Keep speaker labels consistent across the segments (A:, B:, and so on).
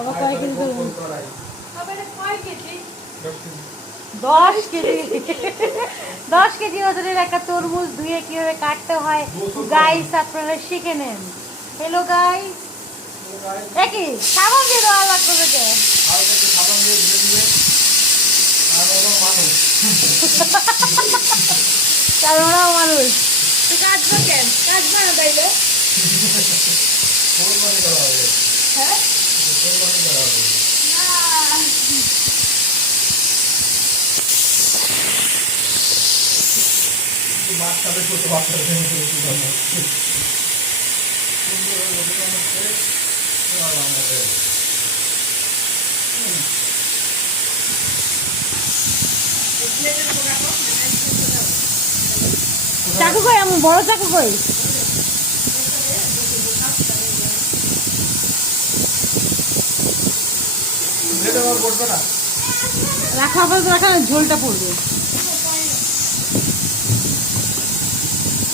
A: বাবা কয় কেজি দশ কেজি। দশ কেজি ওজনের একটা তরমুজ ধুয়ে কীভাবে কাটতে হয় গাইস আপনারা শিখে নেন। হ্যালো গাইস একই সাবান দিয়ে দেওয়া লাগবে তোকে
B: সাবান দিয়ে ধুয়ে দিবে আর হলো মানুষ
A: তার ওরাও মানুষ।
C: তুই কাটবো কেন? কাটবো না তাইলে
B: কোরবানি করা হবে
C: হ্যাঁ
B: কোরবানি করা হবে
C: না
B: একটু মাছ খাবে ছোট বাচ্চাদের জন্য
A: চাকু কই আমি বড় চাকু কই? রাখা রাখা ঝোলটা পড়বে।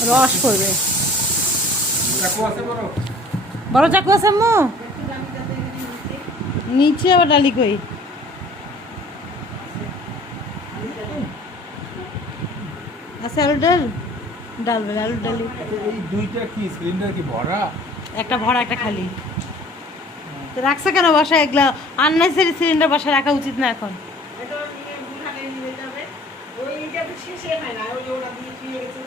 A: রস
B: করবে। বড়?
A: বড় চাকু আছে মো নিচে আবার ডালি কই? আছে আলু ডাল? ডালবে আলু ডালি।
B: দুইটা কি সিলিন্ডার কি ভরা?
A: একটা ভরা একটা খালি। তো রাখছে কেন বাসায়? এগুলা আননেসারি সিলিন্ডার বাসায় রাখা উচিত না এখন। হ্যাঁ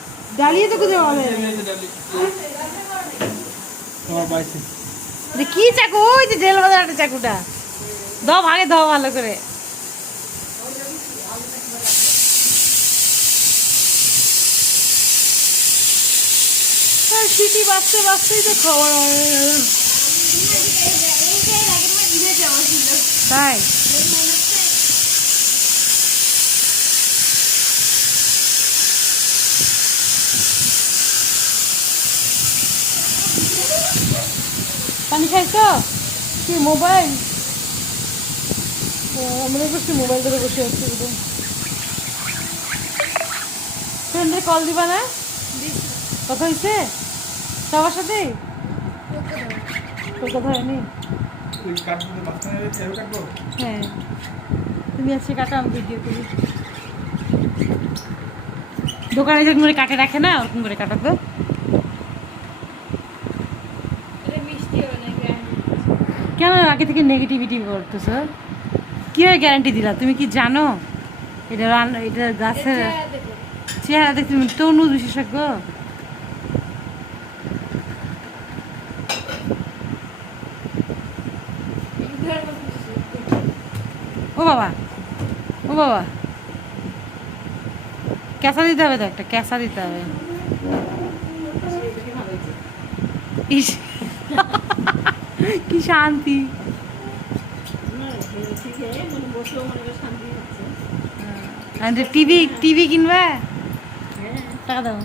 A: ডালিয়ে তো খুঁজে পাবে
B: এই যে ডালি। তোমার বাইসে
A: যে কি চাকু? ওই যে জেল বাজার একটা চাকুটা। দাও ভাগে দাও ভালো করে। সিটি বাঁচতে বাঁচতেই তো খবর হয়ে। তাই। পানি খাইছো? কি মোবাইল? ও, আমরা বসে মোবাইল ধরে বসে আছি একদম। ফ্রেন্ডে কল দিবা না? কথা হয়েছে সবার সাথেই তোর কথা হয়নি? হ্যাঁ। তুমি আজকে কাটো আমি ভিডিও করি? দোকানে যেরকম করে কাটে রাখে না ওরকম করে কাটাতো
C: মিষ্টি হবে নাকি
A: কেন আগে থেকে নেগেটিভিটি করতেছো? কীভাবে গ্যারান্টি দিলা? তুমি কি জানো? এটা রান এটা গাছের চেহারা দেখতে তুমি তনু বিশেষজ্ঞ। ও বাবা ও বাবা। ক্যাসা দিতে হবে তো একটা ক্যাসা দিতে হবে। ইস। কি শান্তি? টিভি টিভি কিনবে? টাকা দাও।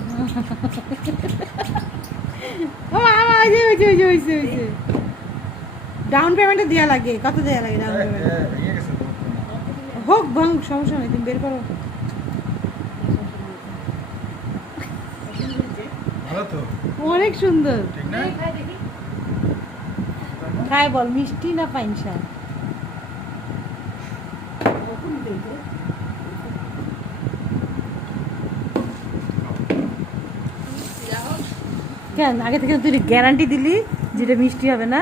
A: ও মামা ওই যে ওই যে ওই যে ওই যে ডাউন পেমেন্টে দেওয়া লাগে কত দেওয়া লাগে ডাউন
B: হ্যাঁ,
A: পেমেন্ট
B: হ্যাঁ।
A: হোক ভাঙ সমস্যা নেই তুমি বের করো।
B: ভালো
A: অনেক সুন্দর।
B: ঠিক না?
A: খায় বল, মিষ্টি না পাইনসা কেন? আগে থেকে তুই গ্যারান্টি দিলি যেটা মিষ্টি হবে না?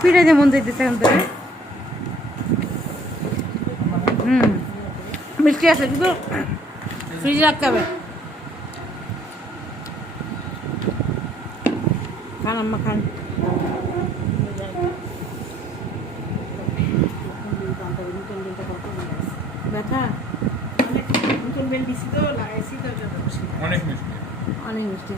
A: পিঠা যেমন যাইতেছে এখন থেকে হুম। মিষ্টি আছে, কিন্তু ফ্রিজে রাখতে হবে। খান আম্মা, খান। ব্যথা?
B: অনেক মিষ্টি।
A: অনেক মিষ্টি।